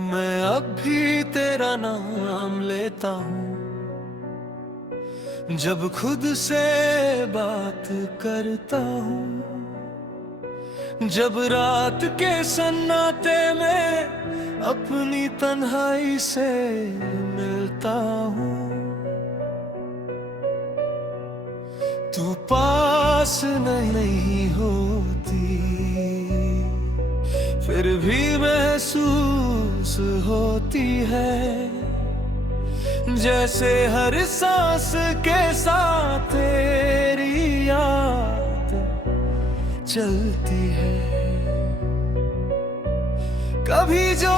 मैं अब भी तेरा नाम लेता हूँ जब खुद से बात करता हूँ, जब रात के सन्नाटे में अपनी तन्हाई से मिलता हूँ। तू पास नहीं होती फिर भी महसूस होती है, जैसे हर सांस के साथ तेरी याद चलती है। कभी जो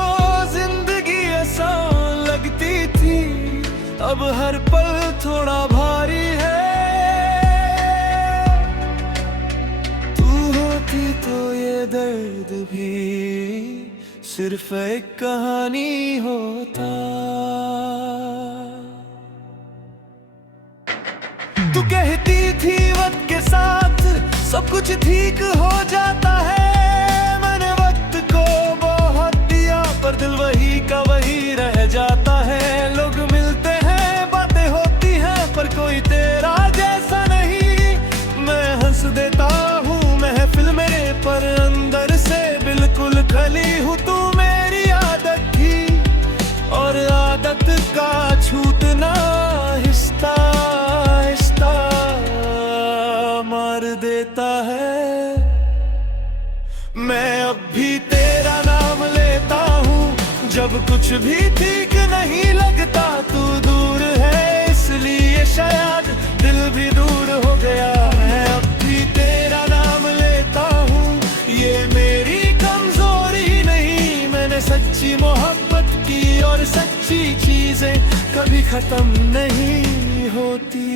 जिंदगी आसान लगती थी अब हर पल थोड़ा भारी है। तू होती तो ये दर्द भी सिर्फ एक कहानी होता। तू कहती थी वक्त के साथ सब कुछ ठीक हो जाता है। मैंने वक्त को बहुत दिया पर दिल वही का वही रह जाता है। लोग मिलते हैं बातें होती हैं पर कोई तेरा जैसा नहीं। मैं हंस देता हूँ महफिल मेरे पर अंदर से बिल्कुल खली हूँ। तू मेरी आदत थी और आदत का छूटना हिस्सा हिस्सा मार देता है। मैं अब भी तेरा नाम लेता हूँ जब कुछ भी ठीक नहीं लगता। तू दूर है इसलिए शायद दिल भी दूर हो गया। मैं अब भी तेरा नाम लेता हूँ ये मेरी कमजोरी नहीं। मैंने सच्ची मोहब्बत की और सच्ची चीजें कभी खत्म नहीं होती।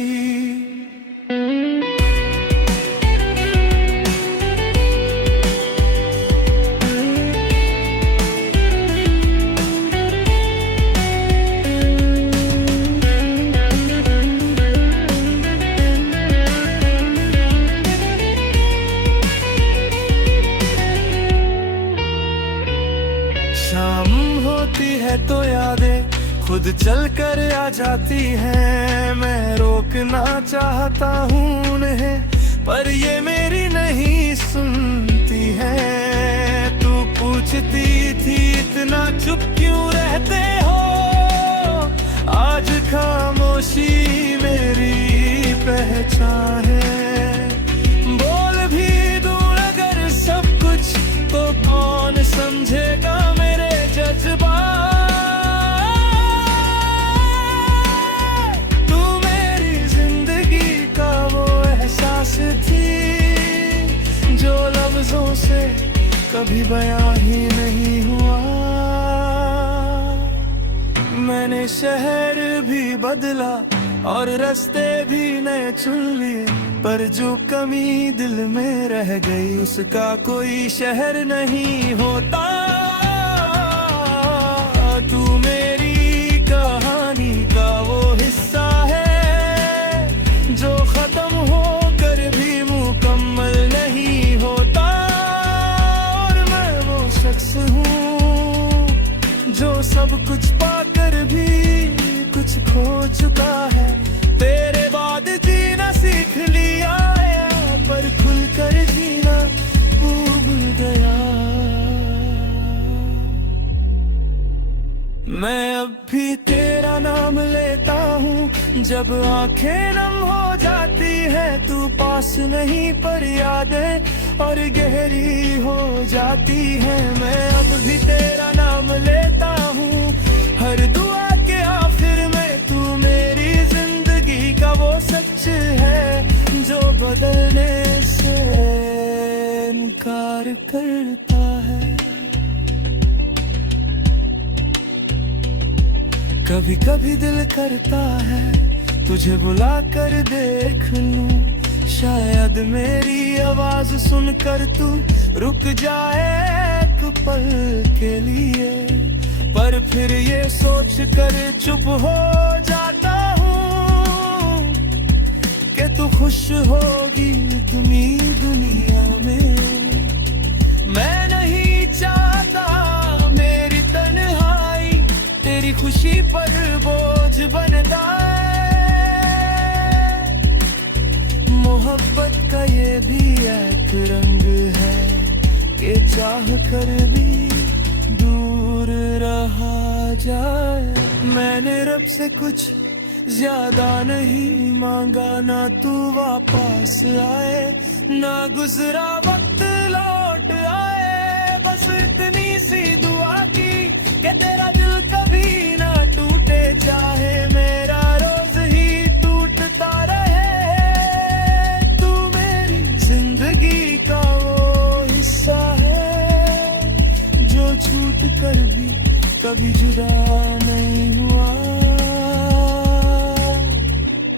शाम होती है तो यादें खुद चल कर आ जाती हैं। मैं रोकना चाहता हूँ उन्हें पर ये मेरी नहीं सुनती है। तू पूछती थी इतना चुप क्यों रहते हो। आज खामोशी मेरी पहचान है। बोल भी दूं अगर सब कुछ तो कौन समझेगा मेरे जज्बात। तू मेरी जिंदगी का वो एहसास थी जो लफ्जों से कभी बयां ही नहीं हुआ। मैंने शहर भी बदला और रास्ते भी नए चुन लिए पर जो कमी दिल में रह गई उसका कोई शहर नहीं होता। तू मेरी कहानी का वो हिस्सा है जो खत्म होकर भी मुकम्मल नहीं होता। और मैं वो शख्स हूँ जो सब कुछ पाकर भी कुछ खो चुका है। तेरे बाद जीना सीख लिया पर खुलकर जीना भूल गया। मैं अब भी तेरा नाम लेता हूँ जब आंखें नम हो जाती है। तू पास नहीं पर यादें और गहरी हो जाती है। मैं अब भी तेरा नाम लेता हूँ हर दुआ के आखिर में। तू मेरी जिंदगी का वो सच है जो बदलने से इनकार करता है। कभी कभी दिल करता है तुझे बुला कर देख लूं। शायद मेरी आवाज सुनकर तू रुक जाए एक पल के लिए। पर फिर ये सोच कर चुप हो जाता हूँ कि तू खुश होगी तुमी दुनिया में। मैं नहीं चाहता मेरी तन्हाई एक रंग है कि चाह कर भी दूर रहा जाए। मैंने रब से कुछ ज्यादा नहीं मांगा, ना तू वापस आए, ना गुजरा वक्त लौट आए। बस इतनी सी दुआ की कि तेरा दिल कभी ना टूटे, चाहे मेरा रोज ही टूटता रहे। तू मेरी जिंदगी का वो हिस्सा है जो छूट कर भी कभी जुदा नहीं हुआ।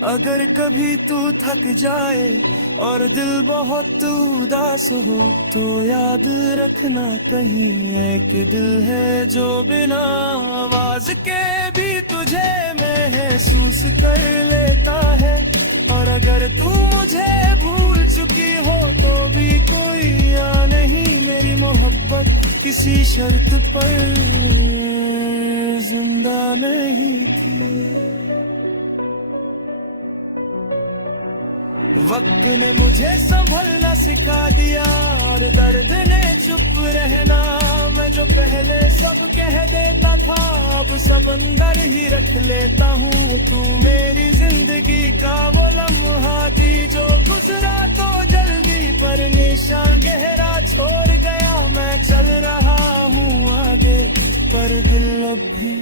अगर कभी तू थक जाए और दिल बहुत उदास हो, तो याद रखना कहीं एक दिल है जो बिना आवाज के भी तुझे महसूस कर लेता है। और अगर तू मुझे भूल चुकी हो तो भी कोई या नहीं, मेरी मोहब्बत किसी शर्त पर जिंदा नहीं थी। वक्त ने मुझे संभलना सिखा दिया और दर्द ने चुप रहना। मैं जो पहले सब कह देता था, अब सब अंदर ही रख लेता हूँ। तू मेरी जिंदगी का वो लम्हा थी जो गुजरा तो जल्दी, पर निशान गहरा छोड़ गया। मैं चल रहा हूँ आगे, पर दिल अब भी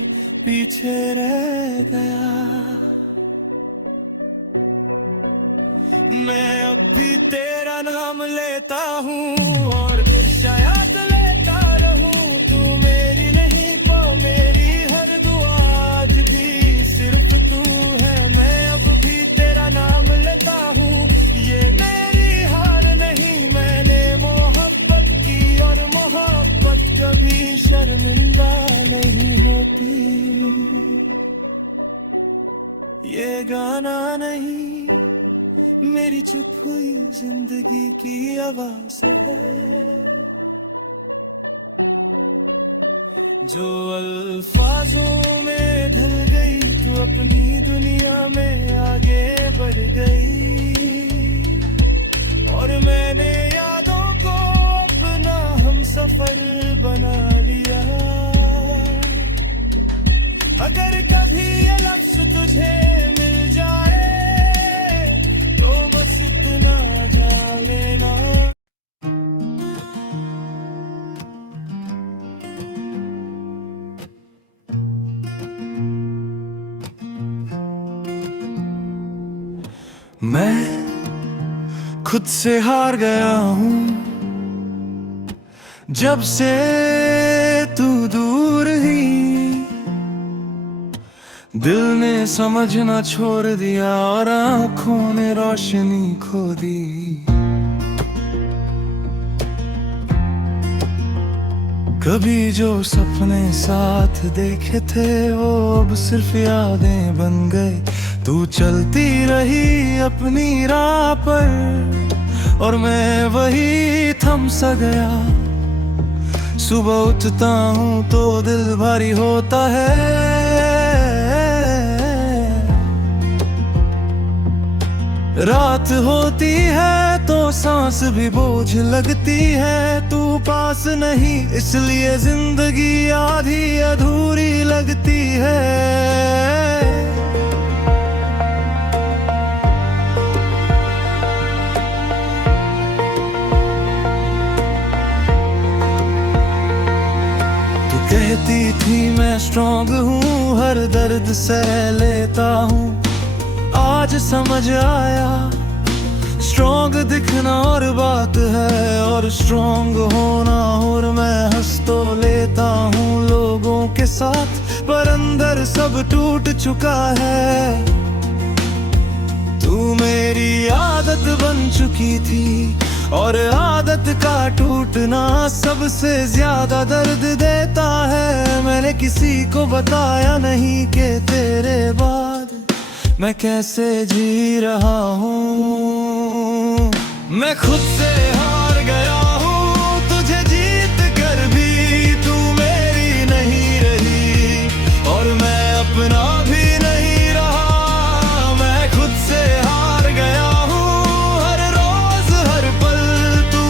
पीछे रह गया। मैं अब भी तेरा नाम लेता हूँ और शायद लेता रहूँ। तू मेरी नहीं पाओ मेरी हर दुआ, आज भी सिर्फ तू है। मैं अब भी तेरा नाम लेता हूँ, ये मेरी हार नहीं। मैंने मोहब्बत की और मोहब्बत कभी शर्मिंदा नहीं होती। ये गाना नहीं, मेरी चुप हुई जिंदगी की आवाज है जो अल्फाजों में ढल गई। तू अपनी दुनिया में आगे बढ़ गई और मैंने यादों को अपना हम सफर बना लिया। अगर कभी ये लफ्ज तुझे मिल जाए तो बस इतना जान लेना। मैं खुद से हार गया हूँ जब से तू दूर ही। दिल ने समझना छोड़ दिया और आंखों ने रोशनी खो दी। कभी जो सपने साथ देखे थे वो अब सिर्फ यादें बन गए। तू चलती रही अपनी राह पर और मैं वही थम सा गया। सुबह उठता हूँ तो दिल भारी होता है, रात होती है तो सांस भी बोझ लगती है। तू पास नहीं इसलिए जिंदगी आधी अधूरी लगती है। तू कहती थी मैं स्ट्रॉन्ग हूँ, हर दर्द सह लेता हूँ। आज समझ आया स्ट्रॉन्ग दिखना और बात है और स्ट्रॉन्ग होना। और मैं हंस तो लेता हूँ लोगों के साथ, पर अंदर सब टूट चुका है। तू मेरी आदत बन चुकी थी और आदत का टूटना सबसे ज्यादा दर्द देता है। मैंने किसी को बताया नहीं कि तेरे बाद मैं कैसे जी रहा हूँ। मैं खुद से हार गया हूँ, तुझे जीत कर भी तू मेरी नहीं रही और मैं अपना भी नहीं रहा। मैं खुद से हार गया हूँ, हर रोज हर पल तू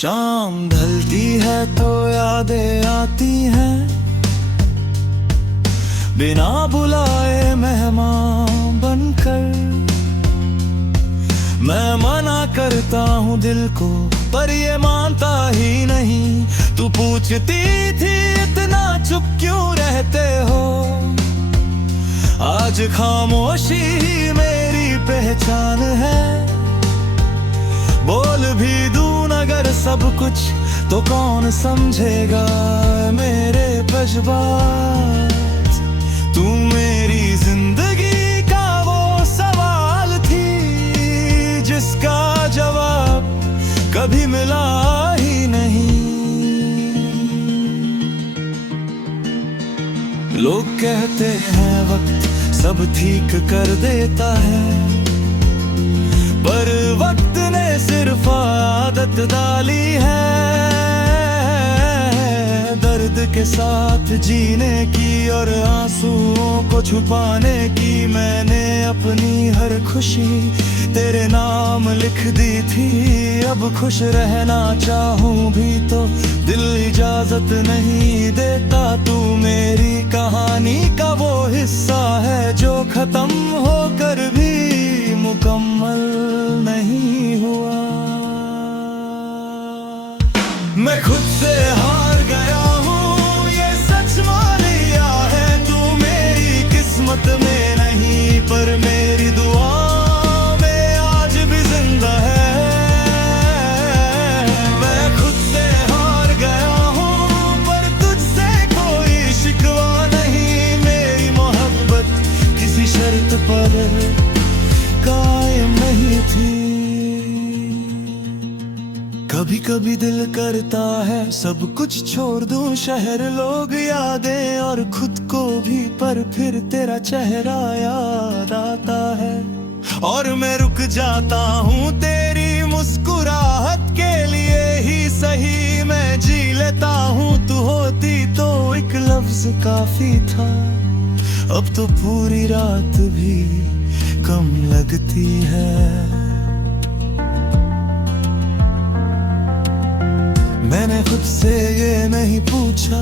शाम ढलती है तो यादें आती हैं, बिना बुलाए मेहमान बनकर। मैं मना करता हूँ दिल को, पर ये मानता ही नहीं। तू पूछती थी इतना चुप क्यों रहते हो, आज खामोशी ही मेरी पहचान है। बोल भी दूं अगर सब कुछ, तो कौन समझेगा मेरे जज्बात। तू मेरी जिंदगी का वो सवाल थी, जिसका जवाब कभी मिला ही नहीं। लोग कहते हैं वक्त सब ठीक कर देता है, पर वक्त ने सिर्फ आदत डाली है दर्द के साथ जीने की और आंसुओं को छुपाने की। मैंने अपनी हर खुशी तेरे नाम लिख दी थी, अब खुश रहना चाहूं भी तो दिल इजाजत नहीं देता। तू मेरी कहानी का वो हिस्सा है जो खत्म होकर भी मुकम्मल नहीं हुआ। मैं खुद से हार गया हूँ, ये सच मान लिया है। तू मेरी किस्मत में नहीं, पर मेरी दुआ में आज भी जिंदा है। मैं खुद से हार गया हूँ, पर तुझसे कोई शिकवा नहीं। मेरी मोहब्बत किसी शर्त पर कायम नहीं थी। कभी कभी दिल करता है सब कुछ छोड़ दूं, शहर लोग यादें और खुद को भी, पर फिर तेरा चेहरा याद आता है और मैं रुक जाता हूँ तेरी मुस्कुराहट के लिए ही सही। मैं जी लेता हूँ, तू होती तो एक लफ्ज काफी था। अब तो पूरी रात भी कम लगती है। मैंने खुद से ये नहीं पूछा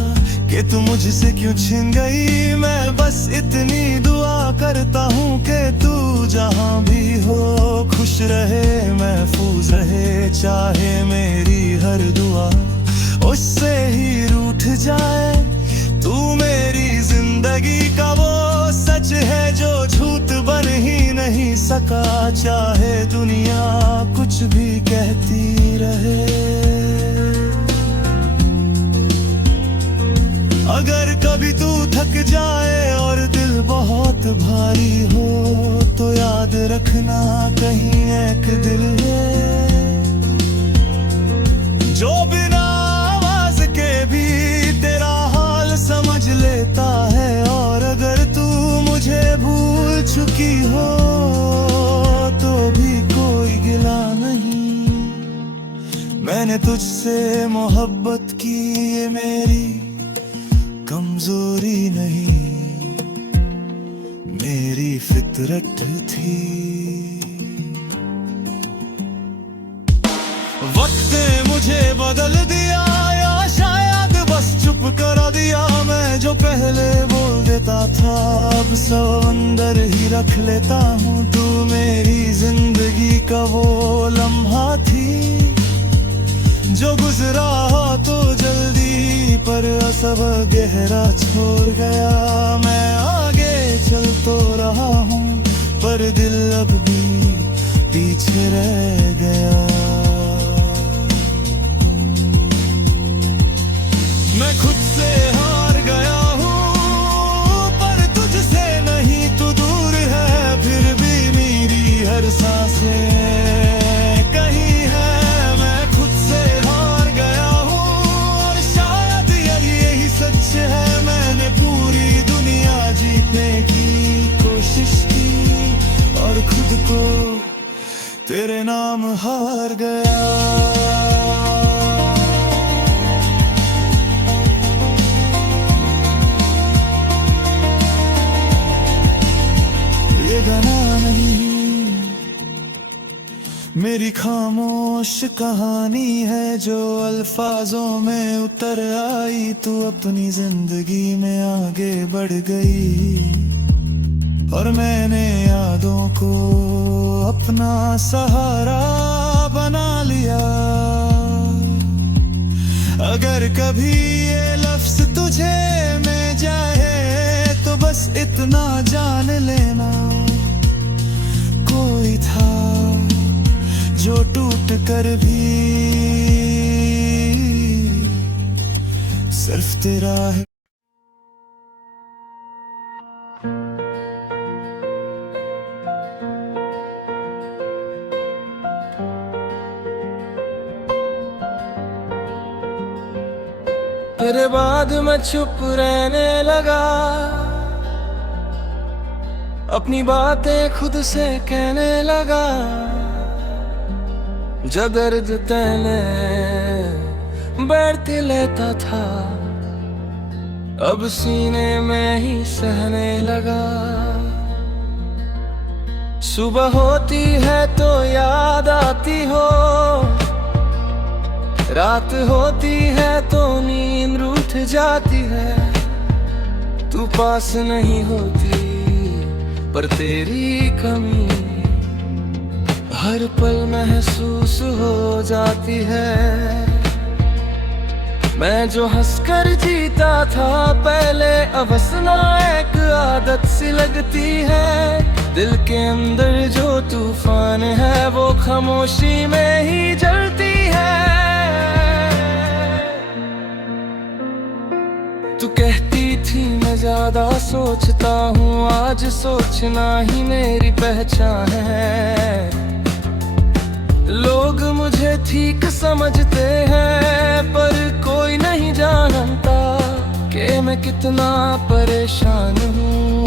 कि तू मुझसे क्यों छिन गई। मैं बस इतनी दुआ करता हूँ कि तू जहाँ भी हो खुश रहे, महफूज रहे। चाहे मेरी हर दुआ उससे ही रूठ जाए। तू मेरी जिंदगी का वो सच है जो झूठ बन ही नहीं सका। चाहे दुनिया कुछ भी कहती रहे, अगर कभी तू थक जाए और दिल बहुत भारी हो, तो याद रखना कहीं एक दिल है जो बिना आवाज के भी तेरा हाल समझ लेता है। और अगर तू मुझे भूल चुकी हो तो भी कोई गिला नहीं। मैंने तुझसे मोहब्बत की, ये मेरी कमजोरी नहीं, मेरी फितरत थी। वक्त ने मुझे बदल दिया या शायद बस चुप करा दिया। मैं जो पहले बोल देता था अब सब अंदर ही रख लेता हूँ। तू मेरी जिंदगी का वो लम्हा थी जो गुजरा तो जल्दी, पर असब गहरा छोड़ गया। मैं आगे चल तो रहा हूँ, पर दिल अब भी पीछे रह गया। मैं खुद से हार गया हूँ, पर तुझसे नहीं। तू दूर है फिर भी मेरी हर सांसें कहीं है। मैं खुद से हार गया हूँ और शायद यही सच है। मैंने पूरी दुनिया जीतने की कोशिश की और खुद को तेरे नाम हार गया। ये गाना नहीं, मेरी खामोश खामोश कहानी है जो अल्फाजों में उतर आई। तू अपनी जिंदगी में आगे बढ़ गई और मैंने यादों को अपना सहारा बना लिया। अगर कभी ये लफ्ज तुझे में जाए तो बस इतना जान लेना, कोई था जो टूट कर भी सिर्फ तेरा है। तेरे बाद मैं चुप रहने लगा, अपनी बातें खुद से कहने लगा। जो दर्द तैने बैठ लेता था अब सीने में ही सहने लगा। सुबह होती है तो याद आती हो, रात होती है तो नींद रूठ जाती है। तू पास नहीं होती पर तेरी कमी हर पल महसूस हो जाती है। मैं जो हंसकर जीता था पहले अब हंसना एक आदत सी लगती है। दिल के अंदर जो तूफान है वो खामोशी में ही जलती है। तू कहती थी मैं ज्यादा सोचता हूँ, आज सोचना ही मेरी पहचान है। लोग मुझे ठीक समझते हैं पर कोई नहीं जानता कि मैं कितना परेशान हूँ।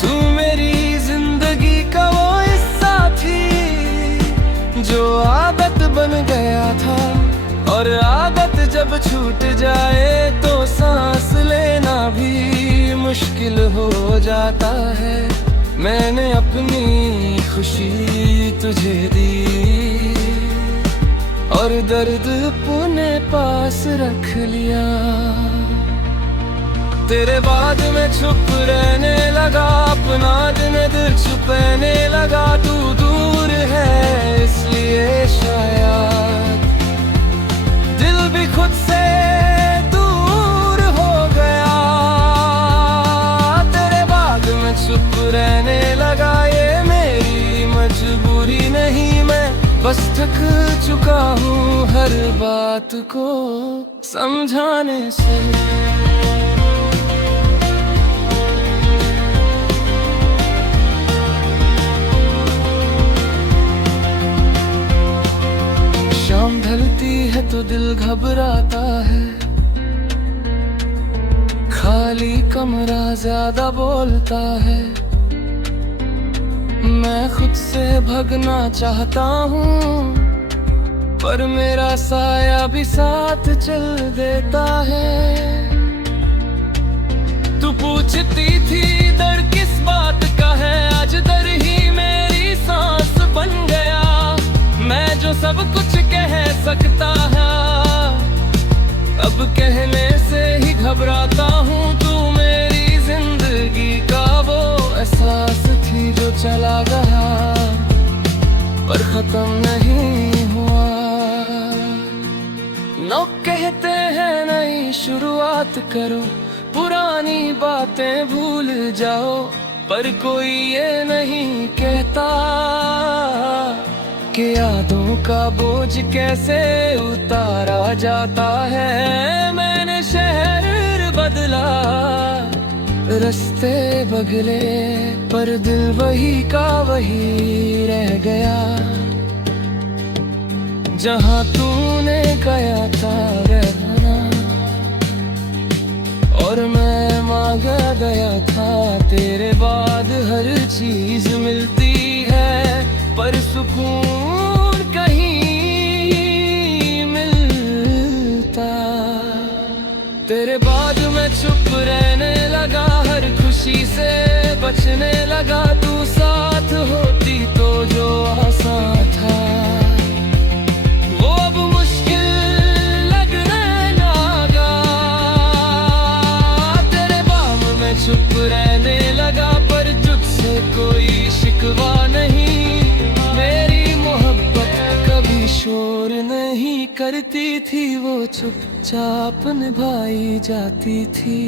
तू मेरी जिंदगी का वो हिस्सा थी जो आदत बन गया था, और आदत जब छूट जाए तो सांस लेना भी मुश्किल हो जाता है। मैंने अपनी खुशी तुझे दी और दर्द अपने पास रख लिया। तेरे बाद मैं चुप रहने लगा, अपना दिल छुपाने लगा। तू दूर है इसलिए शायद दिल भी खुद से दूर हो गया। तेरे बाद मैं चुप रहने लगा, ये मेरी मजबूरी नहीं, मैं बस थक चुका हूँ हर बात को समझाने से। शाम ढलती है तो दिल घबराता है, खाली कमरा ज्यादा बोलता है। मैं खुद से भगना चाहता हूँ पर मेरा साया भी साथ चल देता है। तू पूछती थी दर्द किस बात का है, आज दर्द ही मेरी सांस बन गया। मैं जो सब कुछ कह सकता है अब कहने से ही घबराता हूँ। तू मेरी जिंदगी का वो एहसास थी जो चला गया पर खत्म नहीं हुआ। लोग कहते हैं नई शुरुआत करो, पुरानी बातें भूल जाओ, पर कोई ये नहीं कहता कि यादों का बोझ कैसे उतारा जाता है। मैंने शहर बदला, रास्ते बदले, पर दिल वही का वही रह गया। जहाँ तूने गया था रहना और मैं मांगा गया था, तेरे बाद हर चीज मिलती है पर सुकून कहीं मिलता। तेरे बाद मैं चुप रहने लगा, हर खुशी से बचने लगा। तू साथ होती तो जो आसान अपना था, वो अब मुश्किल लगने लगा। तेरे बाम में चुप रहने लगा, पर तुझसे कोई शिकवा नहीं। मेरी मोहब्बत कभी शोर नहीं करती थी, वो चुपचाप निभाई जाती थी।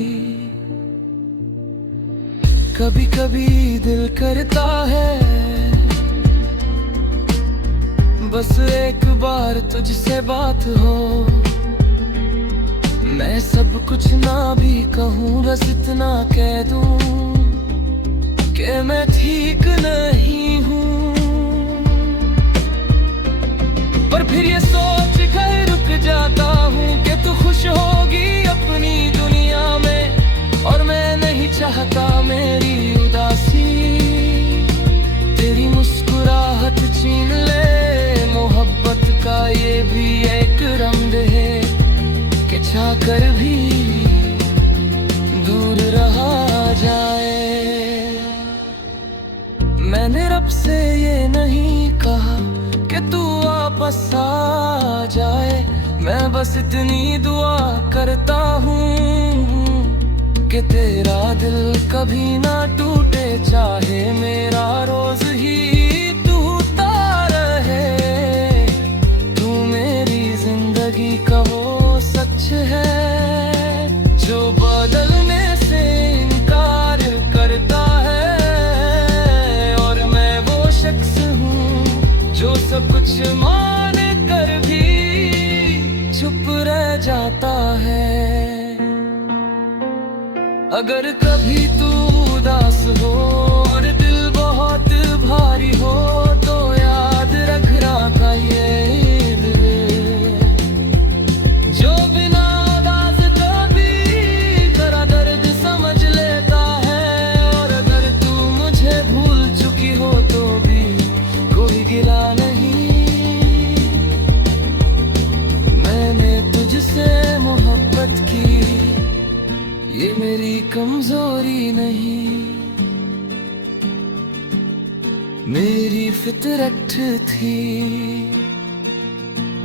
कभी कभी दिल करता है बस एक बार तुझसे बात हो। मैं सब कुछ ना भी कहूँ, बस इतना कह दूं कि मैं ठीक नहीं हूँ। पर फिर ये सोच कर रुक जाता हूँ कि तू खुश होगी अपनी दुनिया में, और मैं नहीं चाहता मेरी उदासी तेरी मुस्कुराहट छीन ले। मोहब्बत का ये भी एक रंग है कि चाहकर भी दूर रहा जाए। मैंने रब से ये नहीं कहा कि तू वापस आ जाए, मैं बस इतनी दुआ करता हूँ कि तेरा दिल कभी ना टूटे, चाहे मेरा रोज ही टूटता रहे। तू मेरी जिंदगी का वो सच है जो बदलने से इनकार करता है, और मैं वो शख्स हूँ जो सब कुछ मान कर भी चुप रह जाता है। अगर कभी तू उदास हो और दिल बहुत भारी हो, तो याद रखना था ये दिल जो बिना उदास कभी तेरा दर्द समझ लेता है। और अगर तू मुझे भूल चुकी हो तो भी कोई गिला नहीं, मैंने तुझसे मोहब्बत की, ये मेरी कमजोरी नहीं, मेरी फितरत थी।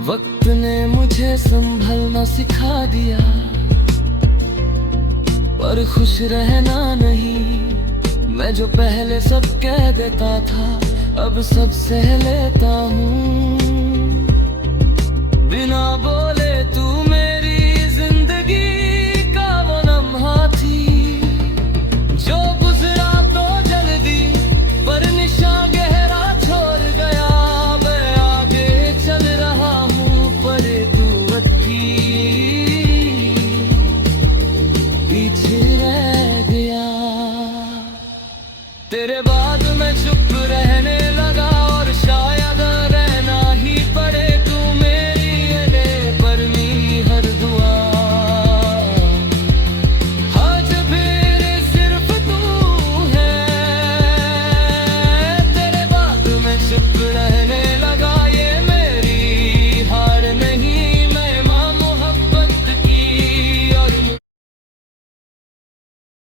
वक्त ने मुझे संभलना सिखा दिया, पर खुश रहना नहीं। मैं जो पहले सब कह देता था, अब सब सह लेता हूँ। बिना बोले तू